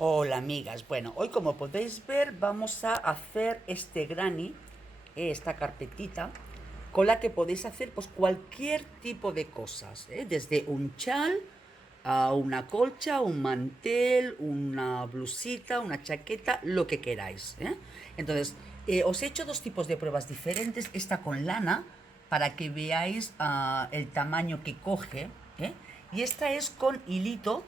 Hola amigas, bueno, hoy como podéis ver vamos a hacer este granny, esta carpetita, con la que podéis hacer pues cualquier tipo de cosas, desde un chal a una colcha, un mantel, una blusita, una chaqueta, lo que queráis. Entonces, os he hecho dos tipos de pruebas diferentes, esta con lana, para que veáis el tamaño que coge, ¿eh? Y esta es con hilito,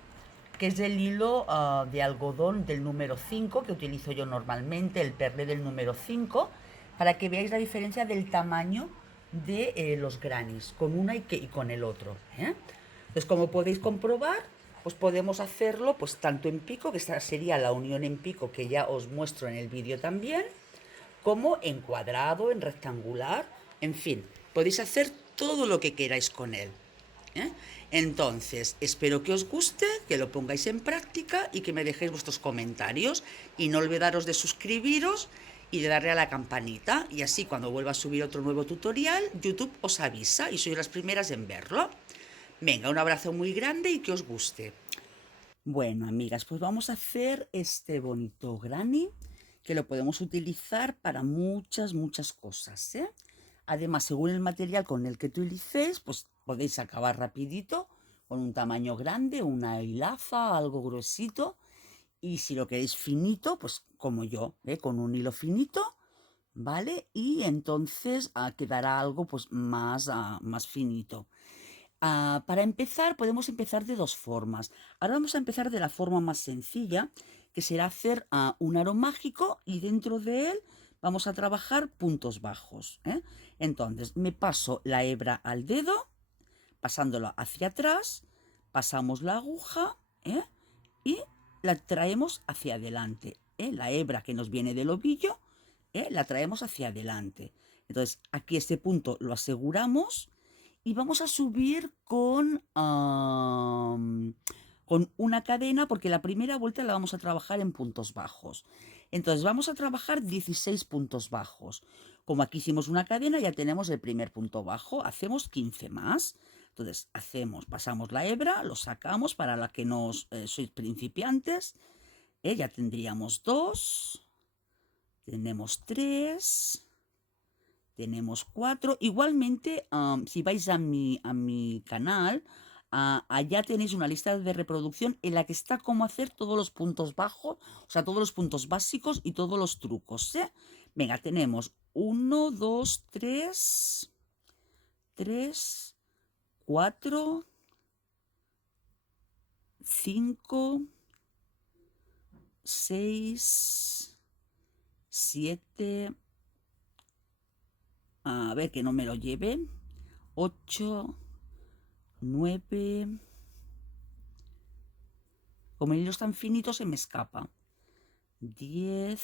que es el hilo de algodón del número 5 que utilizo yo normalmente, el perlé del número 5, para que veáis la diferencia del tamaño de los grannies, con una y con el otro. Entonces, como podéis comprobar, pues podemos hacerlo pues tanto en pico, que esta sería la unión en pico que ya os muestro en el vídeo también, como en cuadrado, en rectangular, en fin, podéis hacer todo lo que queráis con él. ¿eh? Entonces, espero que os guste, que lo pongáis en práctica y que me dejéis vuestros comentarios. Y no olvidaros de suscribiros y de darle a la campanita. Y así cuando vuelva a subir otro nuevo tutorial, YouTube os avisa y sois las primeras en verlo. Venga, un abrazo muy grande y que os guste. Bueno, amigas, pues vamos a hacer este bonito granny que lo podemos utilizar para muchas cosas, ¿eh? Además, según el material con el que utilicéis, pues podéis acabar rapidito con un tamaño grande, una hilaza, algo gruesito. Y si lo queréis finito, pues como yo, con un hilo finito, ¿vale? Y entonces quedará algo pues más finito. Para empezar, podemos empezar de dos formas. Ahora vamos a empezar de la forma más sencilla, que será hacer un aro mágico y dentro de él vamos a trabajar puntos bajos. Entonces, me paso la hebra al dedo, pasándola hacia atrás, pasamos la aguja y la traemos hacia adelante. La hebra que nos viene del ovillo, la traemos hacia adelante. Entonces, aquí este punto lo aseguramos y vamos a subir con una cadena porque la primera vuelta la vamos a trabajar en puntos bajos. Entonces vamos a trabajar 16 puntos bajos. Como aquí hicimos una cadena, ya tenemos el primer punto bajo, hacemos 15 más. Entonces pasamos la hebra, lo sacamos para la que no sois principiantes. Ya tendríamos 2, tenemos 3, tenemos 4. Igualmente, si vais a mi canal, allá tenéis una lista de reproducción en la que está cómo hacer todos los puntos bajos, o sea, todos los puntos básicos y todos los trucos. Venga, tenemos 1, 2, 3, 4, 5, 6, 7, a ver que no me lo lleve, 8, 9. Como el hilo es tan finito se me escapa. 10,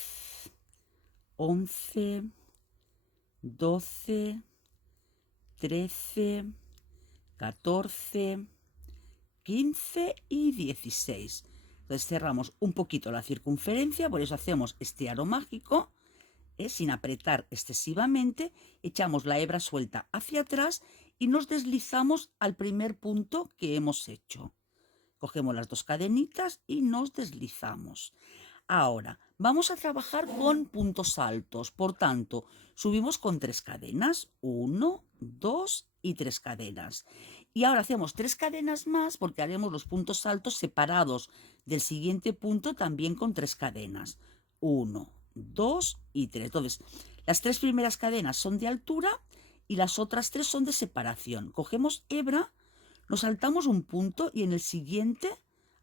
11, 12, 13, 14, 15 y 16. Entonces cerramos un poquito la circunferencia, por eso hacemos este aro mágico, sin apretar excesivamente, echamos la hebra suelta hacia atrás y nos deslizamos al primer punto que hemos hecho. Cogemos las dos cadenitas y nos deslizamos. Ahora, vamos a trabajar con puntos altos, por tanto, subimos con 3 cadenas, 1, 2 y 3 cadenas. Y ahora hacemos 3 cadenas más porque haremos los puntos altos separados del siguiente punto también con 3 cadenas, 1, 2 y 3. Entonces, las 3 primeras cadenas son de altura y las otras 3 son de separación. Cogemos hebra, nos saltamos un punto y en el siguiente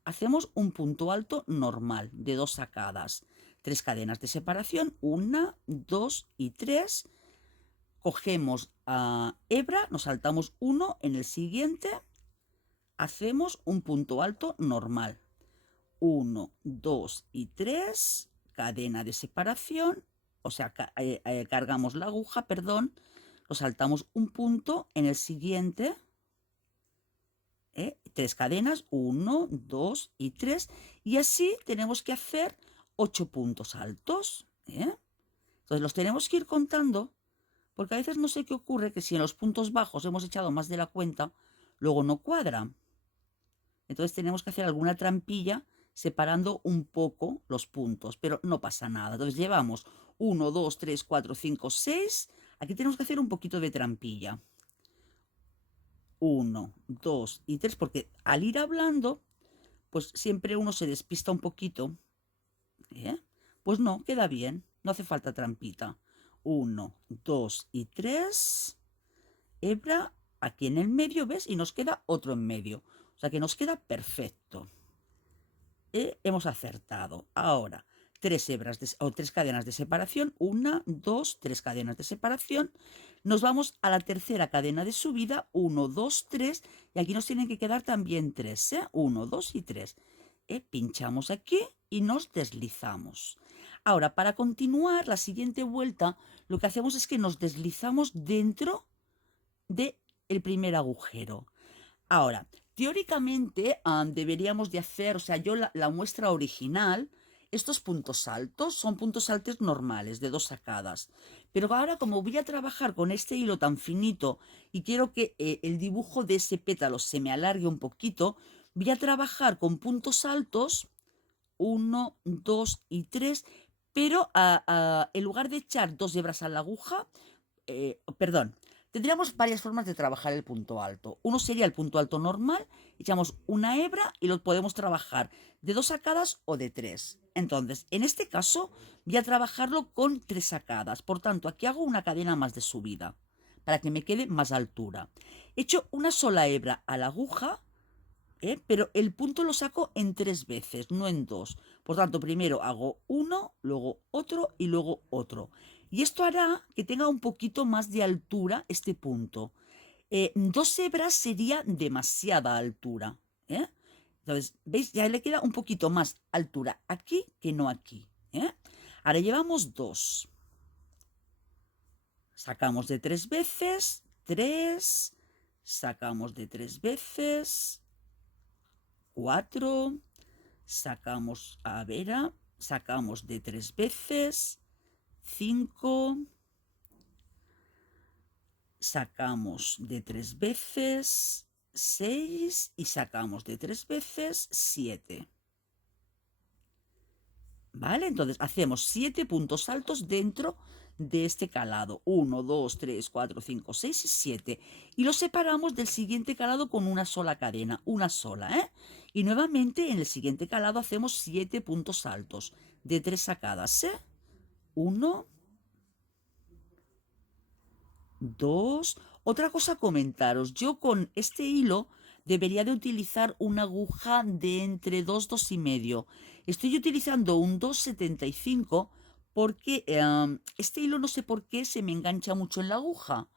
hacemos un punto alto normal de 2 sacadas. 3 cadenas de separación, 1, 2 y 3. Cogemos hebra, nos saltamos uno, en el siguiente hacemos un punto alto normal. 1, 2 y 3, cadena de separación, o sea, cargamos la aguja, perdón, nos saltamos un punto, en el siguiente 3 cadenas, 1, 2 y 3, y así tenemos que hacer 8 puntos altos. Entonces los tenemos que ir contando, porque a veces no sé qué ocurre, que si en los puntos bajos hemos echado más de la cuenta, luego no cuadra. Entonces tenemos que hacer alguna trampilla separando un poco los puntos, pero no pasa nada. Entonces llevamos 1, 2, 3, 4, 5, 6. Aquí tenemos que hacer un poquito de trampilla. 1, 2 y 3, porque al ir hablando, pues siempre uno se despista un poquito. Pues no, queda bien, no hace falta trampita. 1, 2 y 3. Hebra aquí en el medio, ¿ves? Y nos queda otro en medio. O sea que nos queda perfecto. Hemos acertado. Ahora, 3 hebras o 3 cadenas de separación. 1, 2, 3 cadenas de separación. Nos vamos a la tercera cadena de subida. 1, 2, 3. Y aquí nos tienen que quedar también 3. 1, 2 y 3. Pinchamos aquí y nos deslizamos. Ahora, para continuar la siguiente vuelta, lo que hacemos es que nos deslizamos dentro del primer agujero. Ahora, teóricamente deberíamos de hacer, o sea, yo la muestra original, estos puntos altos son puntos altos normales de 2 sacadas. Pero ahora, como voy a trabajar con este hilo tan finito y quiero que el dibujo de ese pétalo se me alargue un poquito, voy a trabajar con puntos altos 1, 2 y 3, pero en lugar de echar 2 hebras a la aguja, perdón, tendríamos varias formas de trabajar el punto alto. Uno sería el punto alto normal, echamos una hebra y lo podemos trabajar de 2 sacadas o de 3. Entonces, en este caso, voy a trabajarlo con 3 sacadas. Por tanto, aquí hago una cadena más de subida para que me quede más altura. Echo una sola hebra a la aguja, pero el punto lo saco en 3 veces, no en 2. Por tanto, primero hago uno, luego otro y luego otro. Y esto hará que tenga un poquito más de altura este punto. 2 hebras sería demasiada altura. Entonces, ¿veis? Ya le queda un poquito más altura aquí que no aquí. Ahora llevamos 2. Sacamos de 3 veces, 3. Sacamos de 3 veces, 4, sacamos a Vera, sacamos de 3 veces, 5, sacamos de 3 veces, 6 y sacamos de 3 veces, 7. ¿Vale? Entonces hacemos 7 puntos altos dentro de este calado. 1, 2, 3, 4, 5, 6 y 7. Y los separamos del siguiente calado con una sola cadena, una sola, Y nuevamente en el siguiente calado hacemos 7 puntos altos de 3 sacadas, 1, 2. Otra cosa a comentaros, yo con este hilo debería de utilizar una aguja de entre 2, 2 y medio. Estoy utilizando un 2,75 porque este hilo no sé por qué se me engancha mucho en la aguja.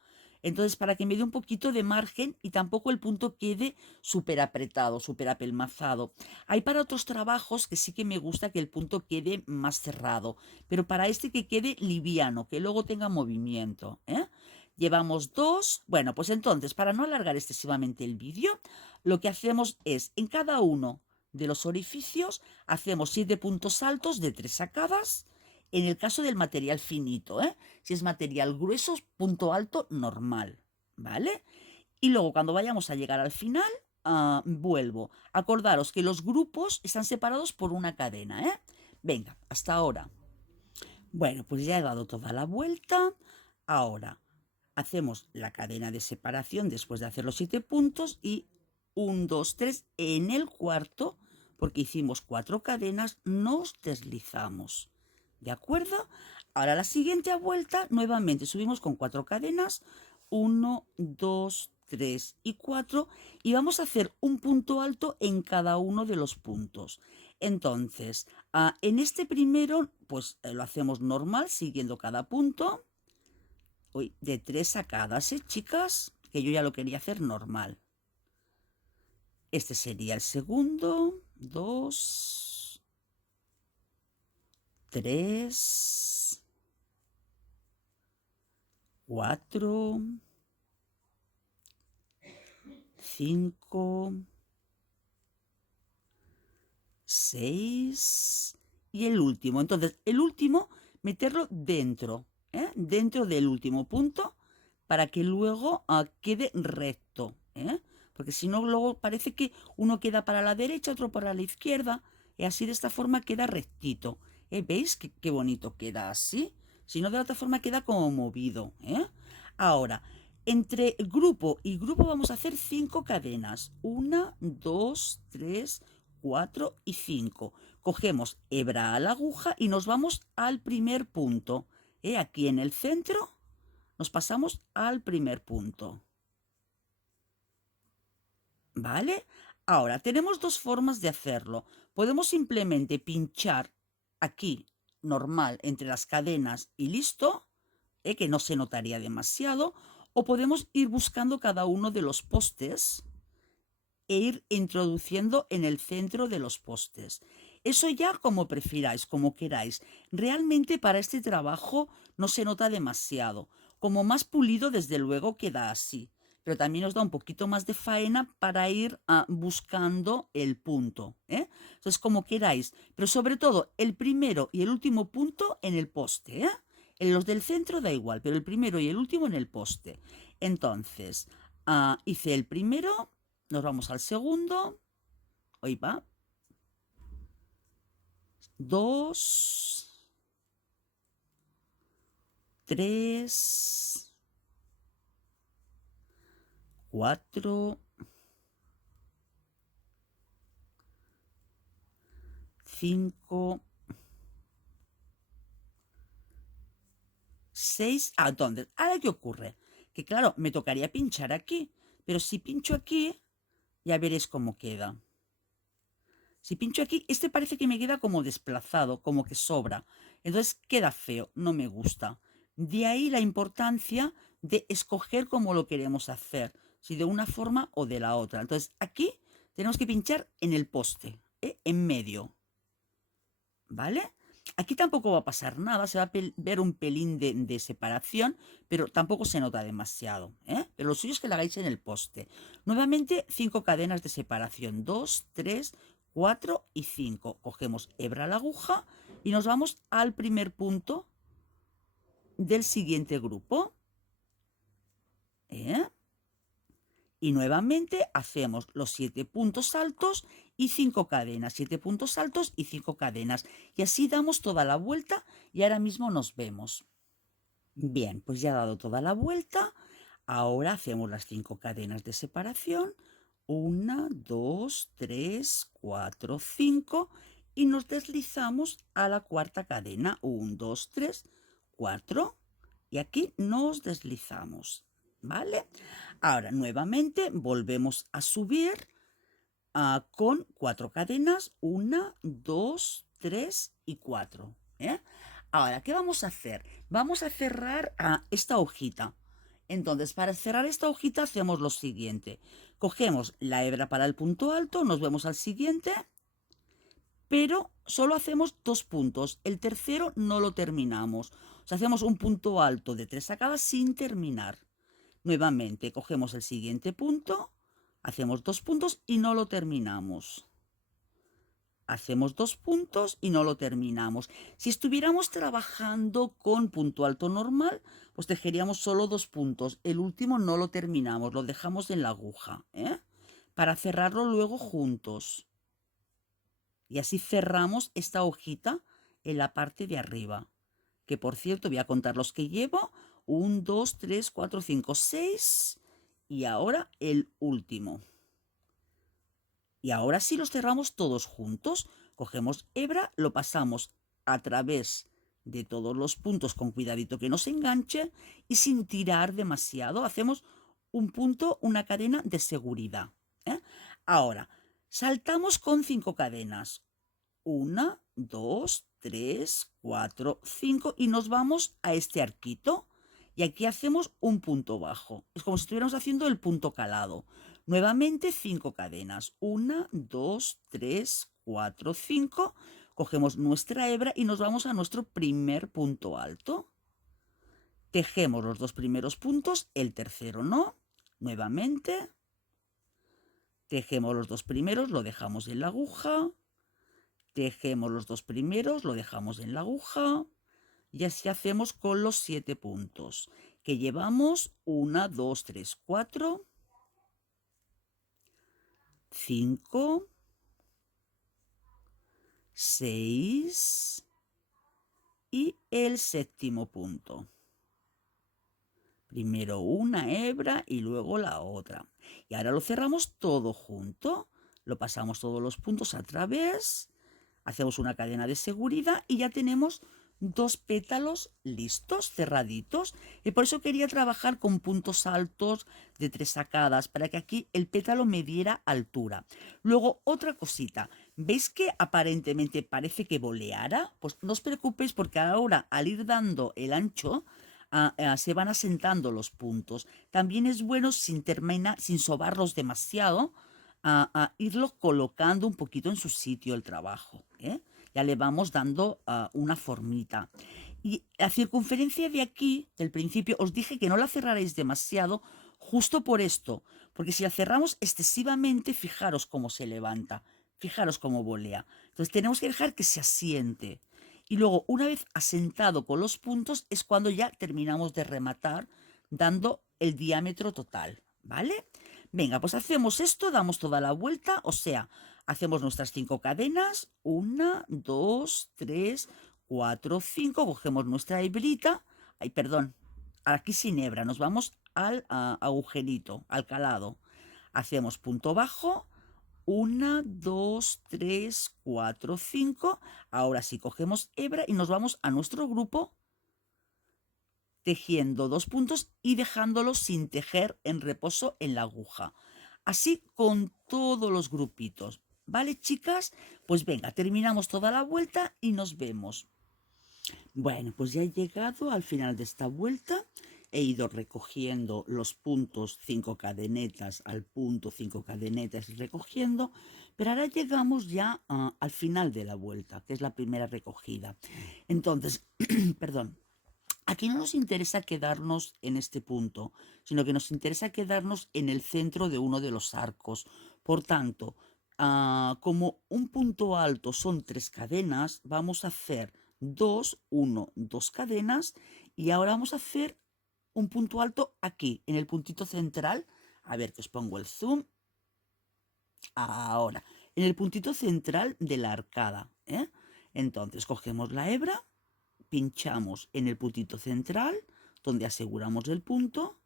Entonces, para que me dé un poquito de margen y tampoco el punto quede súper apretado, súper apelmazado. Hay para otros trabajos que sí que me gusta que el punto quede más cerrado, pero para este que quede liviano, que luego tenga movimiento. Llevamos 2. Bueno, pues entonces, para no alargar excesivamente el vídeo, lo que hacemos es, en cada uno de los orificios, hacemos 7 puntos altos de 3 sacadas. En el caso del material finito, si es material grueso, punto alto normal, ¿vale? Y luego cuando vayamos a llegar al final, vuelvo. Acordaros que los grupos están separados por una cadena, Venga, hasta ahora. Bueno, pues ya he dado toda la vuelta. Ahora hacemos la cadena de separación después de hacer los 7 puntos y 1, 2, 3 en el cuarto, porque hicimos 4 cadenas, nos deslizamos. ¿De acuerdo? Ahora la siguiente vuelta, nuevamente subimos con 4 cadenas, 1, 2, 3 y 4, y vamos a hacer un punto alto en cada uno de los puntos. Entonces, en este primero, pues lo hacemos normal, siguiendo cada punto. De 3 sacadas, chicas, que yo ya lo quería hacer normal. Este sería el segundo, 2, 3, 4, 5, 6 y el último. Entonces, el último, meterlo dentro, dentro del último punto para que luego quede recto, porque si no luego parece que uno queda para la derecha, otro para la izquierda Y así de esta forma queda rectito. ¿Veis qué bonito queda así? Si no, de la otra forma queda como movido. Ahora, entre grupo y grupo vamos a hacer 5 cadenas. 1, 2, 3, 4 y 5. Cogemos hebra a la aguja y nos vamos al primer punto. Aquí en el centro nos pasamos al primer punto. ¿Vale? Ahora, tenemos dos formas de hacerlo. Podemos simplemente pinchar aquí, normal, entre las cadenas y listo, que no se notaría demasiado. O podemos ir buscando cada uno de los postes e ir introduciendo en el centro de los postes. Eso ya como prefiráis, como queráis. Realmente para este trabajo no se nota demasiado. Como más pulido, desde luego, queda así. Pero también os da un poquito más de faena para ir buscando el punto. Entonces, como queráis. Pero sobre todo, el primero y el último punto en el poste. En los del centro da igual, pero el primero y el último en el poste. Entonces, hice el primero, nos vamos al segundo. Ahí va. 2, 3, 4, 5, 6. Entonces, ¿ahora qué ocurre? Que claro, me tocaría pinchar aquí, pero si pincho aquí, ya veréis cómo queda. Si pincho aquí, este parece que me queda como desplazado, como que sobra. Entonces queda feo, no me gusta. De ahí la importancia de escoger cómo lo queremos hacer, si de una forma o de la otra. Entonces aquí tenemos que pinchar en el poste, en medio. ¿Vale? Aquí tampoco va a pasar nada, se va a ver un pelín de separación, pero tampoco se nota demasiado. Pero lo suyo es que la hagáis en el poste. Nuevamente 5 cadenas de separación, 2, 3, 4 y 5. Cogemos hebra a la aguja y nos vamos al primer punto del siguiente grupo. Y nuevamente hacemos los 7 puntos altos y 5 cadenas, 7 puntos altos y 5 cadenas. Y así damos toda la vuelta y ahora mismo nos vemos. Bien, pues ya he dado toda la vuelta. Ahora hacemos las 5 cadenas de separación. 1, 2, 3, 4, 5 y nos deslizamos a la cuarta cadena. 1, 2, 3, 4 y aquí nos deslizamos. ¿Vale? Ahora nuevamente volvemos a subir con 4 cadenas, 1, 2, 3 y 4. Ahora, ¿qué vamos a hacer? Vamos a cerrar esta hojita. Entonces, para cerrar esta hojita hacemos lo siguiente. Cogemos la hebra para el punto alto, nos vemos al siguiente, pero solo hacemos 2 puntos. El tercero no lo terminamos. O sea, hacemos un punto alto de 3 sacadas sin terminar. Nuevamente cogemos el siguiente punto, hacemos 2 puntos y no lo terminamos. Hacemos 2 puntos y no lo terminamos. Si estuviéramos trabajando con punto alto normal, pues tejeríamos solo 2 puntos. El último no lo terminamos, lo dejamos en la aguja, para cerrarlo luego juntos. Y así cerramos esta hojita en la parte de arriba. Que por cierto, voy a contar los que llevo. 1, 2, 3, 4, 5, 6. Y ahora el último. Y ahora sí los cerramos todos juntos. Cogemos hebra, lo pasamos a través de todos los puntos con cuidadito que no se enganche y sin tirar demasiado. Hacemos un punto, una cadena de seguridad. Ahora, saltamos con 5 cadenas. 1, 2, 3, 4, 5 y nos vamos a este arquito y aquí hacemos un punto bajo. Es como si estuviéramos haciendo el punto calado. Nuevamente 5 cadenas. 1, 2, 3, 4, 5. Cogemos nuestra hebra y nos vamos a nuestro primer punto alto. Tejemos los 2 primeros puntos, el tercero no. Nuevamente. Tejemos los 2 primeros, lo dejamos en la aguja. Tejemos los 2 primeros, lo dejamos en la aguja y así hacemos con los 7 puntos que llevamos. 1, 2, 3, 4, 5, 6 y el séptimo punto. Primero una hebra y luego la otra. Y ahora lo cerramos todo junto. Lo pasamos todos los puntos a través. Hacemos una cadena de seguridad y ya tenemos 2 pétalos listos, cerraditos. Y por eso quería trabajar con puntos altos de 3 sacadas, para que aquí el pétalo me diera altura. Luego, otra cosita. ¿Veis que aparentemente parece que boleara? Pues no os preocupéis, porque ahora, al ir dando el ancho, se van asentando los puntos. También es bueno, sin sobarlos demasiado, a irlo colocando un poquito en su sitio el trabajo, ¿eh? Ya le vamos dando una formita. Y la circunferencia de aquí, del principio, os dije que no la cerraréis demasiado, justo por esto, porque si la cerramos excesivamente, fijaros cómo se levanta, fijaros cómo volea. Entonces tenemos que dejar que se asiente. Y luego, una vez asentado con los puntos, es cuando ya terminamos de rematar, dando el diámetro total, ¿vale? Venga, pues hacemos esto, damos toda la vuelta, o sea, hacemos nuestras 5 cadenas, 1, 2, 3, 4, 5, cogemos nuestra hebrita, ay, perdón, aquí sin hebra, nos vamos al agujerito, al calado, hacemos punto bajo, 1, 2, 3, 4, 5, ahora sí cogemos hebra y nos vamos a nuestro grupo, tejiendo 2 puntos y dejándolos sin tejer en reposo en la aguja. Así con todos los grupitos. ¿Vale, chicas? Pues venga, terminamos toda la vuelta y nos vemos. Bueno, pues ya he llegado al final de esta vuelta. He ido recogiendo los puntos, 5 cadenetas al punto, 5 cadenetas y recogiendo. Pero ahora llegamos ya al final de la vuelta, que es la primera recogida. Entonces, perdón. Aquí no nos interesa quedarnos en este punto, sino que nos interesa quedarnos en el centro de uno de los arcos. Por tanto, como un punto alto son 3 cadenas, vamos a hacer 2, 1, 2 cadenas y ahora vamos a hacer un punto alto aquí, en el puntito central. A ver que os pongo el zoom. Ahora, en el puntito central de la arcada, ¿eh? Entonces cogemos la hebra, pinchamos en el puntito central, donde aseguramos el punto,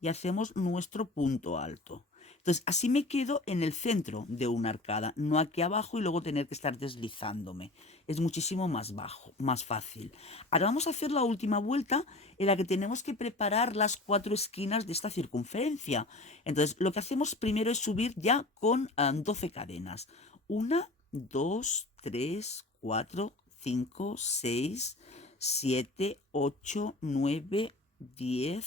y hacemos nuestro punto alto. Entonces, así me quedo en el centro de una arcada, no aquí abajo y luego tener que estar deslizándome. Es muchísimo más bajo, más fácil. Ahora vamos a hacer la última vuelta en la que tenemos que preparar las 4 esquinas de esta circunferencia. Entonces, lo que hacemos primero es subir ya con 12 cadenas. 1, 2, 3, 4, 5, 6, 7, 8, 9, 10,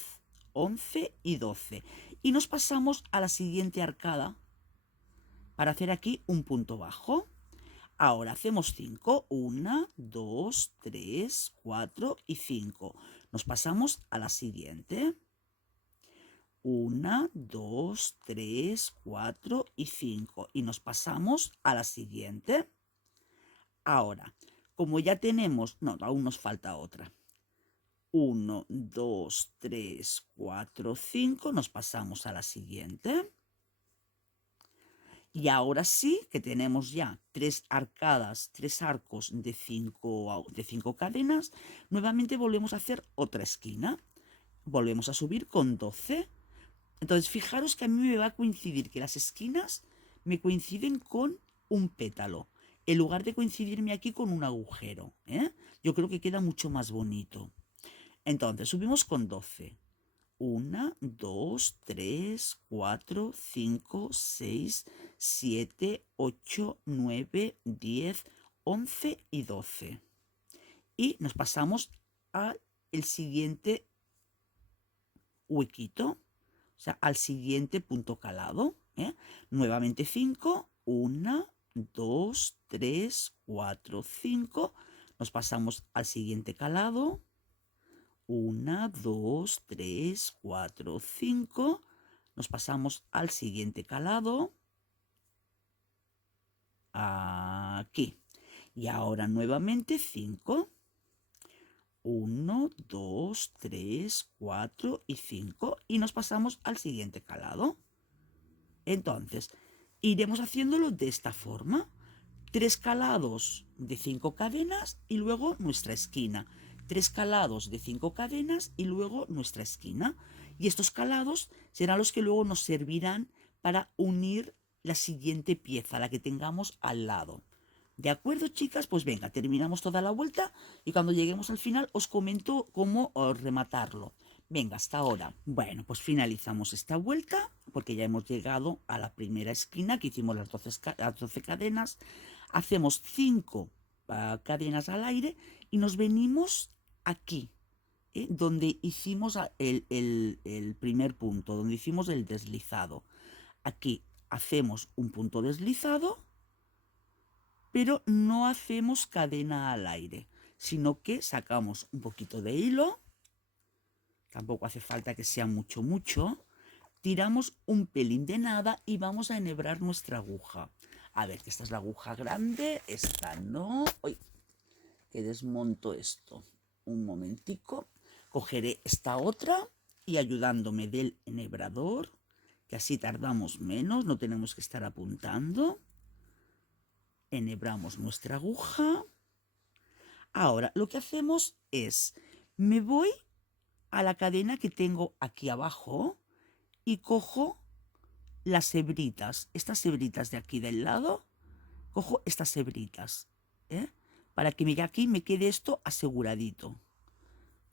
11 y 12. Y nos pasamos a la siguiente arcada para hacer aquí un punto bajo. Ahora hacemos 5. 1, 2, 3, 4 y 5. Nos pasamos a la siguiente. 1, 2, 3, 4 y 5. Y nos pasamos a la siguiente. Ahora, como ya tenemos... No, aún nos falta otra. 1, 2, 3, 4, 5. Nos pasamos a la siguiente. Y ahora sí que tenemos ya 3 arcadas, 3 arcos de 5 cadenas. Nuevamente volvemos a hacer otra esquina. Volvemos a subir con 12. Entonces fijaros que a mí me va a coincidir que las esquinas me coinciden con un pétalo, en lugar de coincidirme aquí con un agujero, ¿eh? Yo creo que queda mucho más bonito. Entonces subimos con 12. 1, 2, 3, 4, 5, 6, 7, 8, 9, 10, 11 y 12. Y nos pasamos al siguiente huequito, o sea, al siguiente punto calado, ¿eh? Nuevamente 5, 1, 2, 3, 4, 5. Nos pasamos al siguiente calado. 1, 2, 3, 4, 5. Nos pasamos al siguiente calado. Aquí. Y ahora nuevamente 5. 1, 2, 3, 4 y 5. Y nos pasamos al siguiente calado. Entonces, iremos haciéndolo de esta forma. 3 calados de 5 cadenas y luego nuestra esquina. 3 calados de 5 cadenas y luego nuestra esquina. Y estos calados serán los que luego nos servirán para unir la siguiente pieza, la que tengamos al lado. ¿De acuerdo, chicas? Pues venga, terminamos toda la vuelta y cuando lleguemos al final os comento cómo rematarlo. Venga, hasta ahora. Bueno, pues finalizamos esta vuelta porque ya hemos llegado a la primera esquina, que hicimos las 12 cadenas. Hacemos 5 cadenas al aire y nos venimos aquí, donde hicimos el primer punto, donde hicimos el deslizado. Aquí hacemos un punto deslizado, pero no hacemos cadena al aire, sino que sacamos un poquito de hilo, tampoco hace falta que sea mucho, tiramos un pelín de nada y vamos a enhebrar nuestra aguja. A ver, que esta es la aguja grande, esta no. Uy, que desmonto esto. Un momentico. Cogeré esta otra y ayudándome del enhebrador, que así tardamos menos, no tenemos que estar apuntando. Enhebramos nuestra aguja. Ahora lo que hacemos es, me voy a la cadena que tengo aquí abajo y cojo las hebritas, estas hebritas de aquí del lado, cojo estas hebritas, para que aquí me quede esto aseguradito.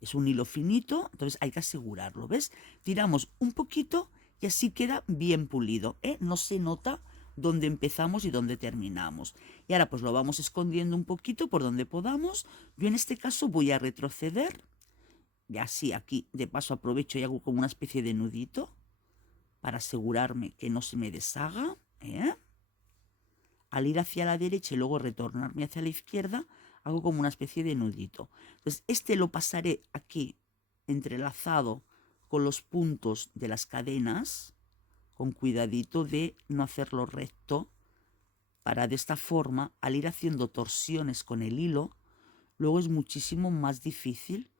Es un hilo finito, entonces hay que asegurarlo, ¿ves? Tiramos un poquito y así queda bien pulido, no se nota dónde empezamos y dónde terminamos. Y ahora pues lo vamos escondiendo un poquito por donde podamos. Yo en este caso voy a retroceder, y así aquí de paso aprovecho y hago como una especie de nudito para asegurarme que no se me deshaga, Al ir hacia la derecha y luego retornarme hacia la izquierda, hago como una especie de nudito. Entonces este lo pasaré aquí entrelazado con los puntos de las cadenas, con cuidadito de no hacerlo recto, para de esta forma, al ir haciendo torsiones con el hilo, luego es muchísimo más difícil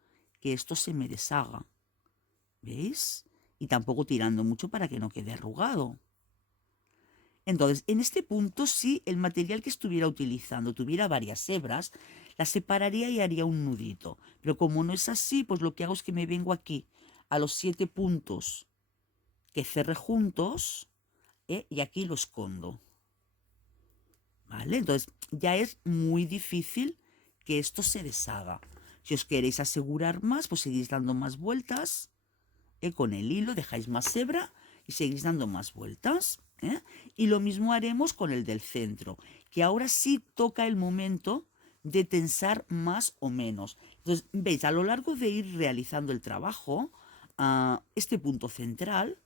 que esto se me deshaga. ¿Veis? Y tampoco tirando mucho para que no quede arrugado. Entonces, en este punto, si el material que estuviera utilizando tuviera varias hebras, las separaría y haría un nudito. Pero como no es así, pues lo que hago es que me vengo aquí a los 7 puntos que cerré juntos, y aquí lo escondo. ¿Vale? Entonces, ya es muy difícil que esto se deshaga. Si os queréis asegurar más, pues seguís dando más vueltas, con el hilo, dejáis más hebra y seguís dando más vueltas. Y lo mismo haremos con el del centro, que ahora sí toca el momento de tensar más o menos. Entonces, veis, a lo largo de ir realizando el trabajo, este punto central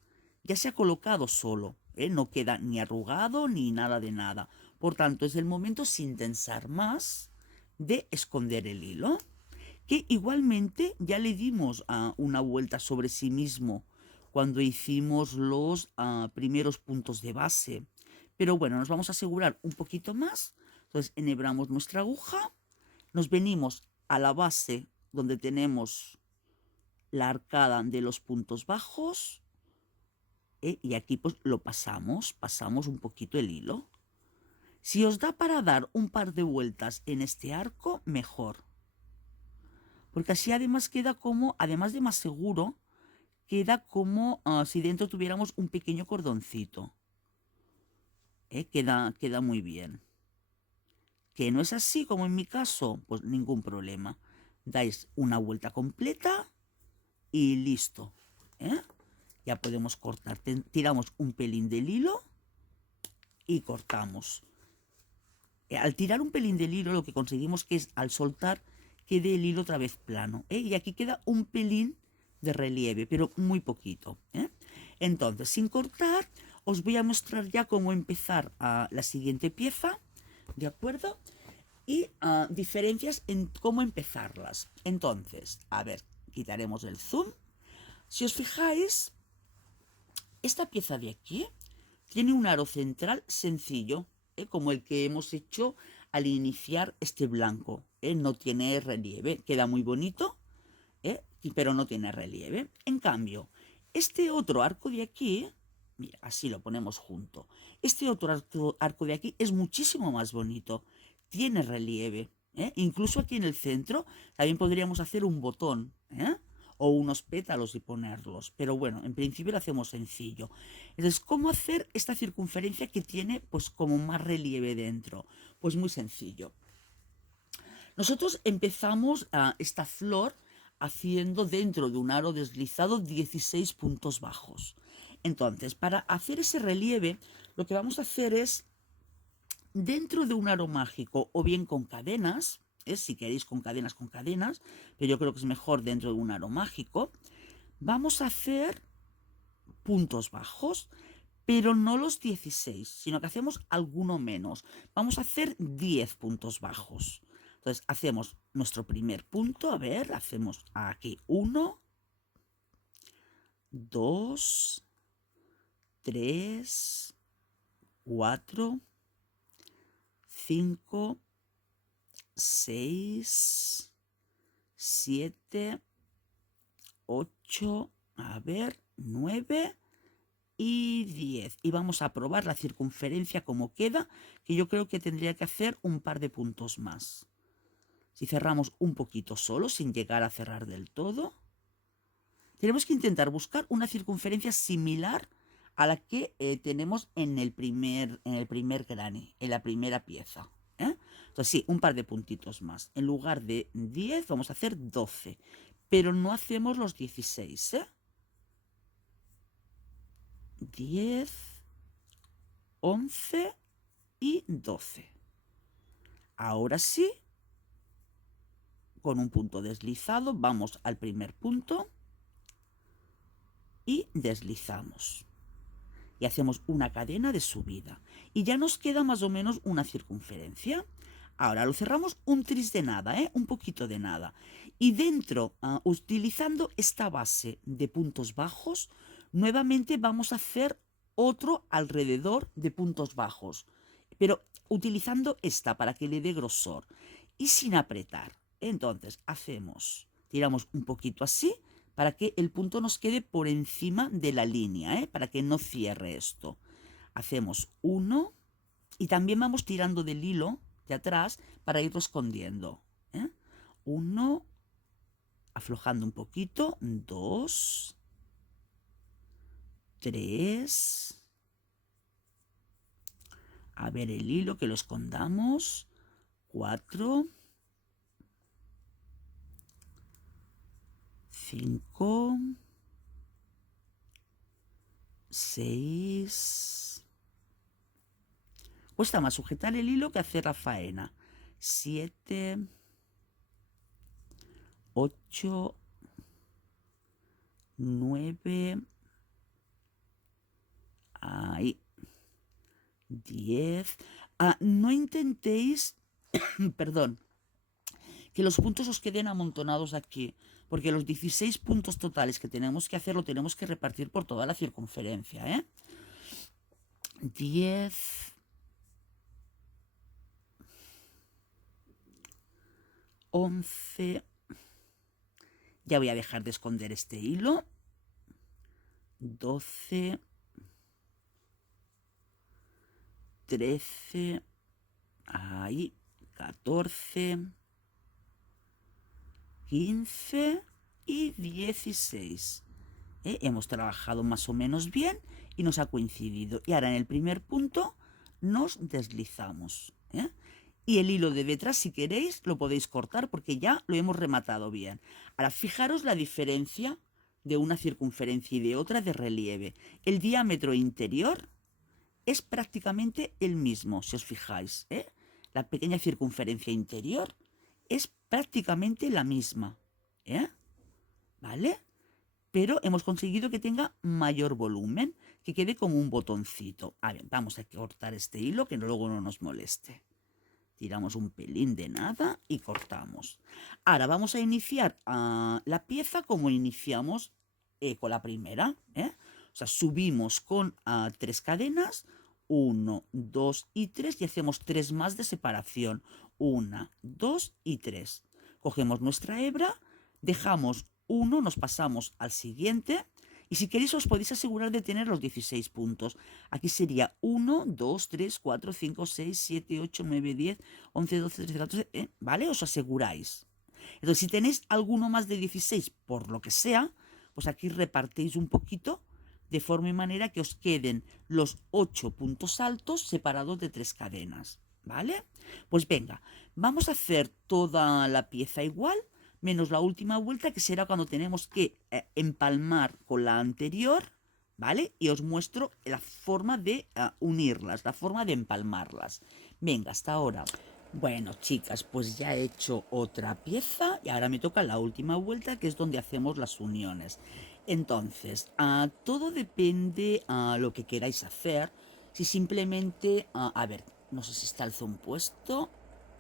ya se ha colocado solo, no queda ni arrugado ni nada de nada. Por tanto, es el momento, sin tensar más, de esconder el hilo, que igualmente ya le dimos una vuelta sobre sí mismo cuando hicimos los primeros puntos de base. Pero bueno, nos vamos a asegurar un poquito más. Entonces enhebramos nuestra aguja, nos venimos a la base donde tenemos la arcada de los puntos bajos, y aquí pues lo pasamos un poquito el hilo. Si os da para dar un par de vueltas en este arco, mejor. Porque así además queda como, además de más seguro, queda como si dentro tuviéramos un pequeño cordoncito. Queda muy bien. Que no es así como en mi caso, pues ningún problema. Dais una vuelta completa y listo. Ya podemos cortar. Tiramos un pelín del hilo y cortamos. Al tirar un pelín del hilo lo que conseguimos que es, al soltar, quede el hilo otra vez plano. Y aquí queda un pelín de relieve, pero muy poquito. Entonces, sin cortar, os voy a mostrar ya cómo empezar la siguiente pieza, ¿de acuerdo? Y diferencias en cómo empezarlas. Entonces, a ver, quitaremos el zoom. Si os fijáis, esta pieza de aquí tiene un aro central sencillo, como el que hemos hecho al iniciar este blanco. No tiene relieve, queda muy bonito, pero no tiene relieve. En cambio, este otro arco de aquí, mira, así lo ponemos junto. Este otro arco de aquí es muchísimo más bonito. tiene relieve. Incluso aquí en el centro también podríamos hacer un botón, o unos pétalos y ponerlos, pero bueno, en principio lo hacemos sencillo. Entonces, ¿cómo hacer esta circunferencia que tiene pues como más relieve dentro? Pues muy sencillo. Nosotros empezamos esta flor haciendo dentro de un aro deslizado 16 puntos bajos. Entonces, para hacer ese relieve, lo que vamos a hacer es, dentro de un aro mágico o bien con cadenas, si queréis con cadenas, pero yo creo que es mejor dentro de un aro mágico, vamos a hacer puntos bajos, pero no los 16, sino que hacemos alguno menos. Vamos a hacer 10 puntos bajos. Entonces hacemos nuestro primer punto, a ver, hacemos aquí 1, 2, 3, 4, 5, 6, 7, 8, a ver, 9 y 10. Y vamos a probar la circunferencia como queda, que yo creo que tendría que hacer un par de puntos más. Si cerramos un poquito solo, sin llegar a cerrar del todo, tenemos que intentar buscar una circunferencia similar a la que tenemos en el primer granny, en la primera pieza. Entonces sí, un par de puntitos más. En lugar de 10 vamos a hacer 12, pero no hacemos los 16. 10, 11 y 12. Ahora sí, con un punto deslizado, vamos al primer punto y deslizamos. Y hacemos una cadena de subida. Y ya nos queda más o menos una circunferencia. Ahora lo cerramos un tris de nada, un poquito de nada. Y dentro, utilizando esta base de puntos bajos, nuevamente vamos a hacer otro alrededor de puntos bajos. Pero utilizando esta para que le dé grosor. Y sin apretar. Entonces tiramos un poquito así, para que el punto nos quede por encima de la línea, para que no cierre esto. Hacemos 1 y también vamos tirando del hilo de atrás para irlo escondiendo. 1, aflojando un poquito, 2, 3, a ver el hilo que lo escondamos, 4, 5, 6. Cuesta más sujetar el hilo que hacer la faena. 7, 8, 9, ahí, 10. No intentéis, perdón, que los puntos os queden amontonados aquí, porque los 16 puntos totales que tenemos que hacer lo tenemos que repartir por toda la circunferencia, 10, 11, ya voy a dejar de esconder este hilo, 12, 13, ahí, 14, 15 y 16. Hemos trabajado más o menos bien y nos ha coincidido. Y ahora en el primer punto nos deslizamos. Y el hilo de detrás, si queréis, lo podéis cortar porque ya lo hemos rematado bien. Ahora, fijaros la diferencia de una circunferencia y de otra de relieve. El diámetro interior es prácticamente el mismo, si os fijáis. La pequeña circunferencia interior es prácticamente la misma. ¿Vale? Pero hemos conseguido que tenga mayor volumen, que quede como un botoncito. A ver, vamos a cortar este hilo que luego no nos moleste. Tiramos un pelín de nada y cortamos. Ahora vamos a iniciar la pieza como iniciamos con la primera. O sea, subimos con 3 cadenas, 1, 2 y 3 y hacemos 3 más de separación. 1, 2 y 3. Cogemos nuestra hebra, dejamos 1, nos pasamos al siguiente Y si queréis os podéis asegurar de tener los 16 puntos. Aquí sería 1, 2, 3, 4, 5, 6, 7, 8, 9, 10, 11, 12, 13, 14, ¿vale? Os aseguráis. Entonces, si tenéis alguno más de 16, por lo que sea, pues aquí repartéis un poquito de forma y manera que os queden los 8 puntos altos separados de 3 cadenas, ¿vale? Pues venga, vamos a hacer toda la pieza igual, menos la última vuelta, que será cuando tenemos que empalmar con la anterior, ¿vale? Y os muestro la forma de unirlas, la forma de empalmarlas. Venga, hasta ahora. Bueno, chicas, pues ya he hecho otra pieza y ahora me toca la última vuelta, que es donde hacemos las uniones. Entonces, todo depende a lo que queráis hacer. Si simplemente, a ver, no sé si está el zoom puesto.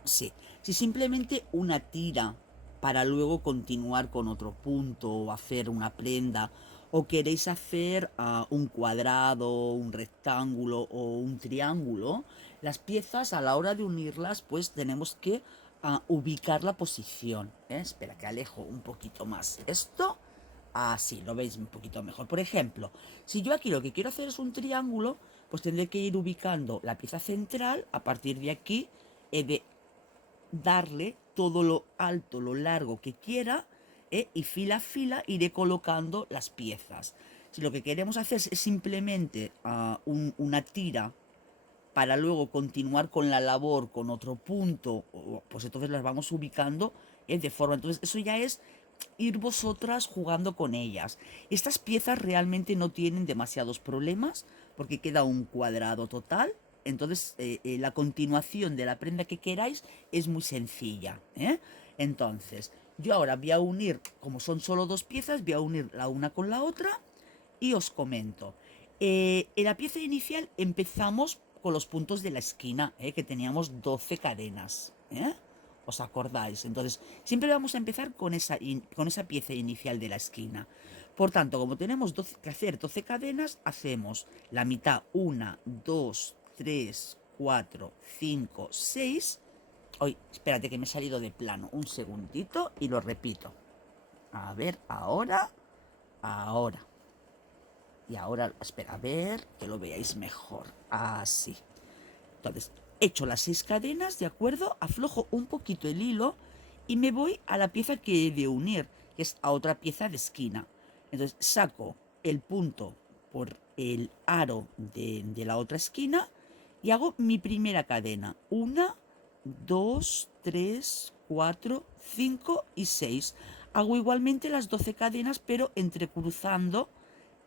Sí, si simplemente una tira para luego continuar con otro punto o hacer una prenda, o queréis hacer un cuadrado, un rectángulo o un triángulo, las piezas a la hora de unirlas pues tenemos que ubicar la posición. Espera que alejo un poquito más esto. Así, lo veis un poquito mejor. Por ejemplo, si yo aquí lo que quiero hacer es un triángulo, pues tendré que ir ubicando la pieza central. A partir de aquí he de darle todo lo alto, lo largo que quiera, y fila a fila iré colocando las piezas. Si lo que queremos hacer es simplemente una tira para luego continuar con la labor con otro punto, pues entonces las vamos ubicando de forma. Entonces eso ya es ir vosotras jugando con ellas. Estas piezas realmente no tienen demasiados problemas porque queda un cuadrado total. Entonces la continuación de la prenda que queráis es muy sencilla. Entonces yo ahora voy a unir, como son solo dos piezas, voy a unir la una con la otra y os comento. En la pieza inicial empezamos con los puntos de la esquina, que teníamos 12 cadenas. ¿Os acordáis? Entonces, siempre vamos a empezar con esa pieza inicial de la esquina. Por tanto, como tenemos que hacer 12 cadenas, hacemos la mitad, 1, 2, 3, 4, 5, 6. Hoy, espérate que me he salido de plano. Un segundito y lo repito. A ver, ahora. Y ahora, espera, a ver, que lo veáis mejor. Así. Entonces, echo las 6 cadenas, ¿de acuerdo? Aflojo un poquito el hilo y me voy a la pieza que he de unir, que es a otra pieza de esquina. Entonces, saco el punto por el aro de la otra esquina y hago mi primera cadena. 1, 2, 3, 4, 5 y 6. Hago igualmente las 12 cadenas, pero entrecruzando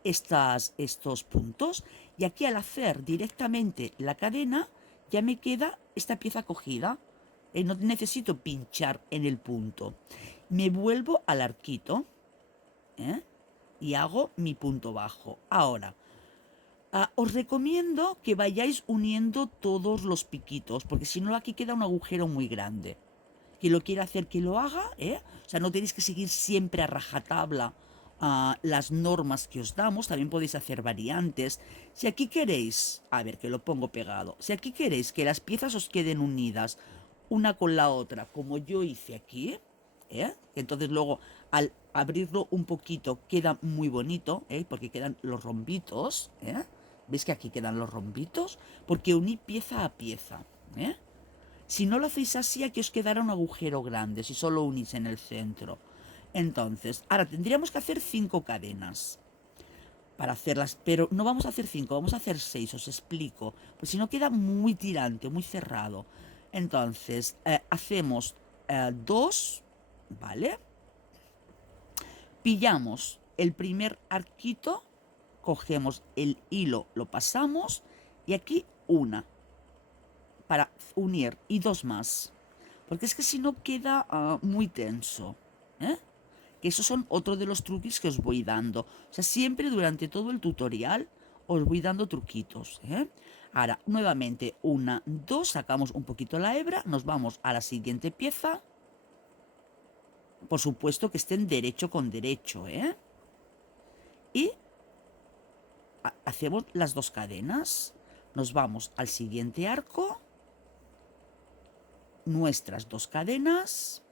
estos puntos. Y aquí al hacer directamente la cadena, ya me queda esta pieza cogida. No necesito pinchar en el punto. Me vuelvo al arquito y hago mi punto bajo. Ahora, os recomiendo que vayáis uniendo todos los piquitos, porque si no aquí queda un agujero muy grande. Quien lo quiera hacer, que lo haga, O sea, no tenéis que seguir siempre a rajatabla las normas que os damos, también podéis hacer variantes. Si aquí queréis, a ver que lo pongo pegado, si aquí queréis que las piezas os queden unidas una con la otra, como yo hice aquí, entonces luego al abrirlo un poquito queda muy bonito, porque quedan los rombitos, ¿veis que aquí quedan los rombitos? Porque uní pieza a pieza, Si no lo hacéis así, aquí os quedará un agujero grande, si solo unís en el centro. Entonces, ahora tendríamos que hacer 5 cadenas para hacerlas, pero no vamos a hacer 5, vamos a hacer 6, os explico, pues si no queda muy tirante, muy cerrado. Entonces, hacemos 2, ¿vale? Pillamos el primer arquito, cogemos el hilo, lo pasamos y aquí una para unir y 2 más, porque es que si no queda muy tenso, que esos son otro de los truquis que os voy dando. O sea, siempre durante todo el tutorial os voy dando truquitos, Ahora, nuevamente, 1, 2, sacamos un poquito la hebra, nos vamos a la siguiente pieza. Por supuesto que estén derecho con derecho, Y hacemos las 2 cadenas. Nos vamos al siguiente arco. Nuestras 2 cadenas.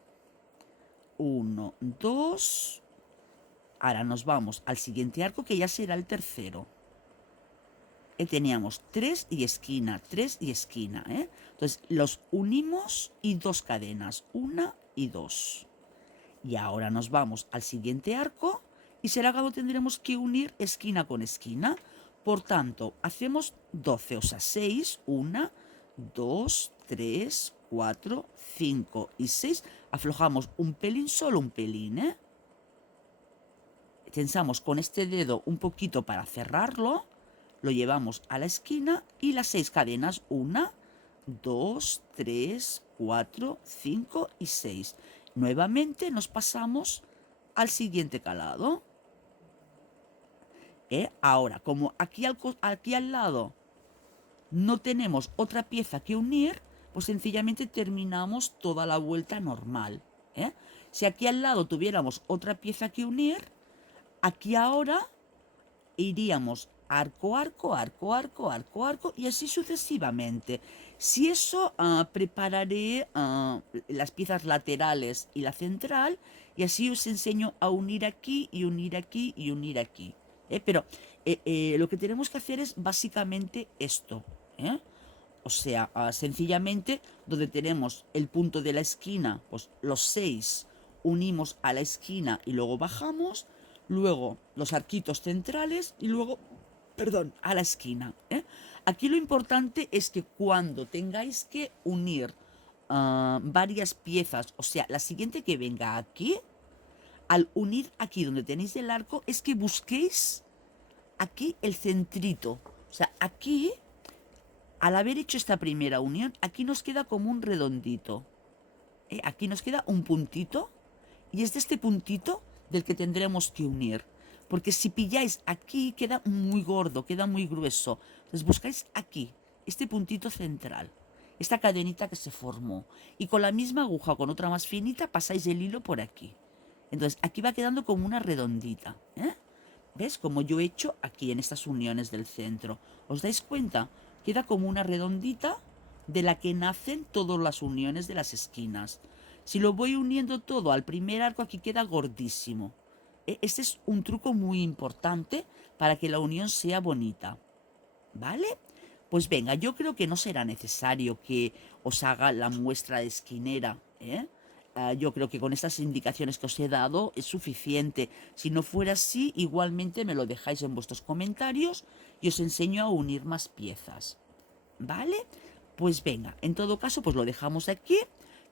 1, 2. Ahora nos vamos al siguiente arco, que ya será el tercero. Teníamos 3 y esquina, 3 y esquina, ¿eh? Entonces los unimos y 2 cadenas, 1 y 2. Y ahora nos vamos al siguiente arco y será cuando tendremos que unir esquina con esquina. Por tanto, hacemos 12, o sea, 6, 1, 2, 3, 4, 5 y 6. Aflojamos un pelín, solo un pelín, ¿eh? Tensamos con este dedo un poquito para cerrarlo, lo llevamos a la esquina y las 6 cadenas, 1, 2, 3, 4, 5 y 6. Nuevamente nos pasamos al siguiente calado. Ahora, como aquí al lado no tenemos otra pieza que unir, pues sencillamente terminamos toda la vuelta normal. Si aquí al lado tuviéramos otra pieza que unir, aquí ahora iríamos arco, arco, arco, arco, arco, arco y así sucesivamente. Si eso, prepararé las piezas laterales y la central y así os enseño a unir aquí y unir aquí y unir aquí. Pero lo que tenemos que hacer es básicamente esto. O sea, sencillamente donde tenemos el punto de la esquina, pues los 6 unimos a la esquina y luego bajamos, luego los arquitos centrales y luego, perdón, a la esquina. Aquí lo importante es que cuando tengáis que unir varias piezas, o sea, la siguiente que venga aquí, al unir aquí donde tenéis el arco, es que busquéis aquí el centrito. O sea, aquí, al haber hecho esta primera unión, aquí nos queda como un redondito. Aquí nos queda un puntito y es de este puntito del que tendremos que unir. Porque si pilláis aquí queda muy gordo, queda muy grueso. Entonces buscáis aquí, este puntito central, esta cadenita que se formó. Y con la misma aguja o con otra más finita pasáis el hilo por aquí. Entonces aquí va quedando como una redondita. ¿Ves? Como yo he hecho aquí en estas uniones del centro. ¿Os dais cuenta? Queda como una redondita de la que nacen todas las uniones de las esquinas. Si lo voy uniendo todo al primer arco, aquí queda gordísimo. Este es un truco muy importante para que la unión sea bonita. ¿Vale? Pues venga, yo creo que no será necesario que os haga la muestra de esquinera, yo creo que con estas indicaciones que os he dado es suficiente. Si no fuera así, igualmente me lo dejáis en vuestros comentarios y os enseño a unir más piezas. ¿Vale? Pues venga, en todo caso, pues lo dejamos aquí.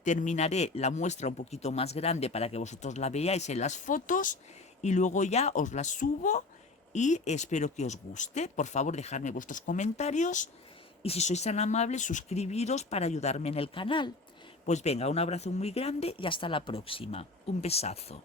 Terminaré la muestra un poquito más grande para que vosotros la veáis en las fotos y luego ya os la subo y espero que os guste. Por favor, dejadme vuestros comentarios y si sois tan amables, suscribiros para ayudarme en el canal. Pues venga, un abrazo muy grande y hasta la próxima. Un besazo.